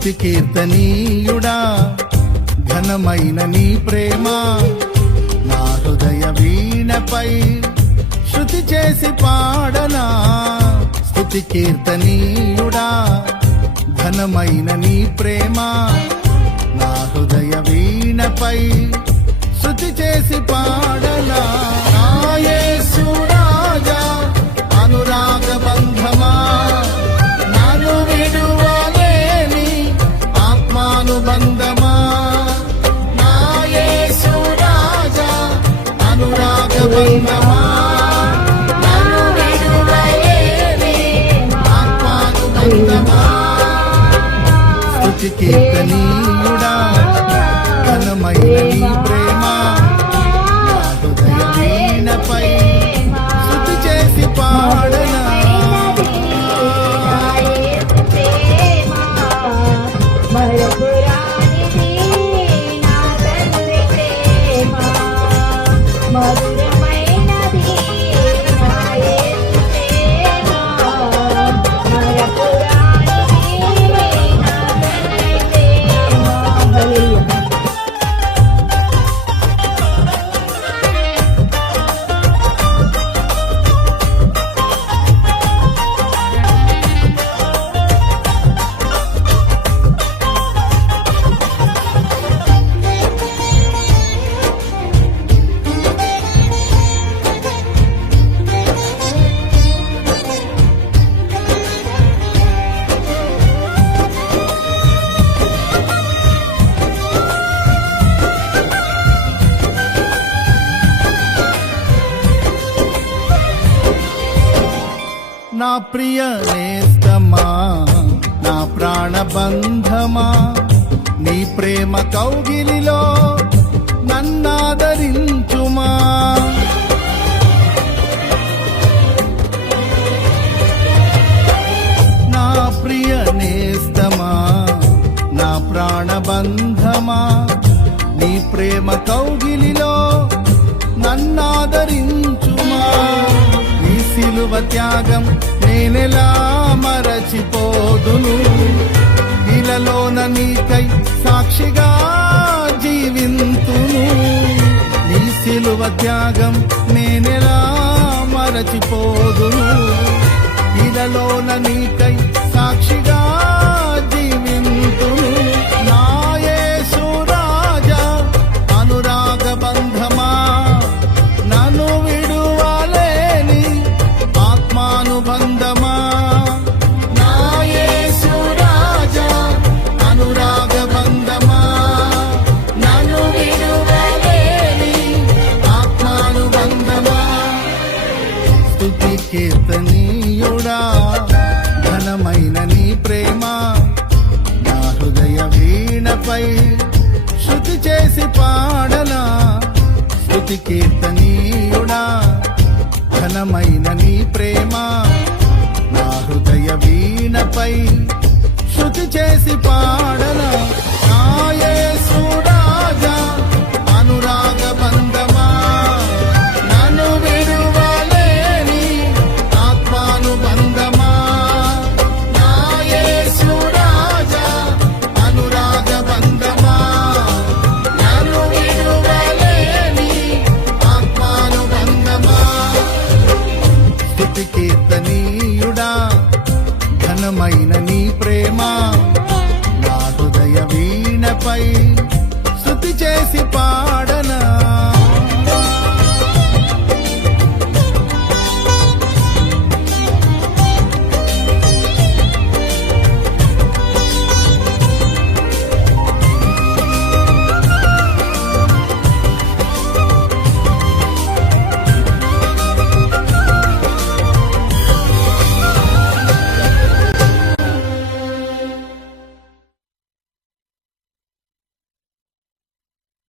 స్తుతి కీర్తనీయుడా ఘనమైన నీ ప్రేమ నా హృదయ వీణపై శృతి చేసి పాడనా. స్తుతి కీర్తనీయుడా ఘనమైన నీ ప్రేమ నా హృదయ వీణపై శృతి చేసి పాడనా. నా యేసు రాజా అనురాగ బంధమా నన్ను విడువలేని ఆత్మానుబంధమా. నా యేసు రాజా అనురాగ బంధమా నన్ను విడువలేని ఆత్మానుబంధమా. స్తుతి కీర్తనీయుడా ఘనమైన నీ ప్రేమ నా హృదయ వీణపై శృతి చేసి పాడనా. నా ప్రియ నేస్తమా నా ప్రాణబంధమా నీ ప్రేమ కౌగిలిలో నన్నాదరించుమా. నా ప్రియ నేస్తమా నా ప్రాణబంధమా నీ ప్రేమ కౌగిలిలో నన్నాదరించుమా. సిలువ త్యాగం నేనెలా మరచిపోదును, ఇలలోన నీకై సాక్షిగా జీవింతును. నీ సిలువ త్యాగం నేనెలా మరచిపోదును, ఇలలోన నీకై సాక్షిగా జీవింతును. నా యేసు రాజా అనురాగ బంధమా నన్ను విడువలేని ఆత్మానుబంధమా. నా యేసు రాజా అనురాగ బంధమా నన్ను విడువలేని ఆత్మానుబంధమా. స్తుతి కీర్తనీయుడా ఘనమైన నీ ప్రేమ నా హృదయ వీణపై శృతి చేసి పాడనా. స్తుతి కీర్తనీయుడా ఘనమైన నీ ప్రేమ నా హృదయ వీణపై శృతి చేసి పాడనా. నా యేసు రాజా అనురాగ బంధమా నన్ను విడువలేని ఆత్మానుబంధమా. నా యేసు రాజా అనురాగ బంధమా నన్ను విడువలేని ఆత్మానుబంధమా. స్తుతి కీర్తనీయుడా ఘనమైన నీ ప్రేమ నా హృదయ వీణపై శృతి చేసి పా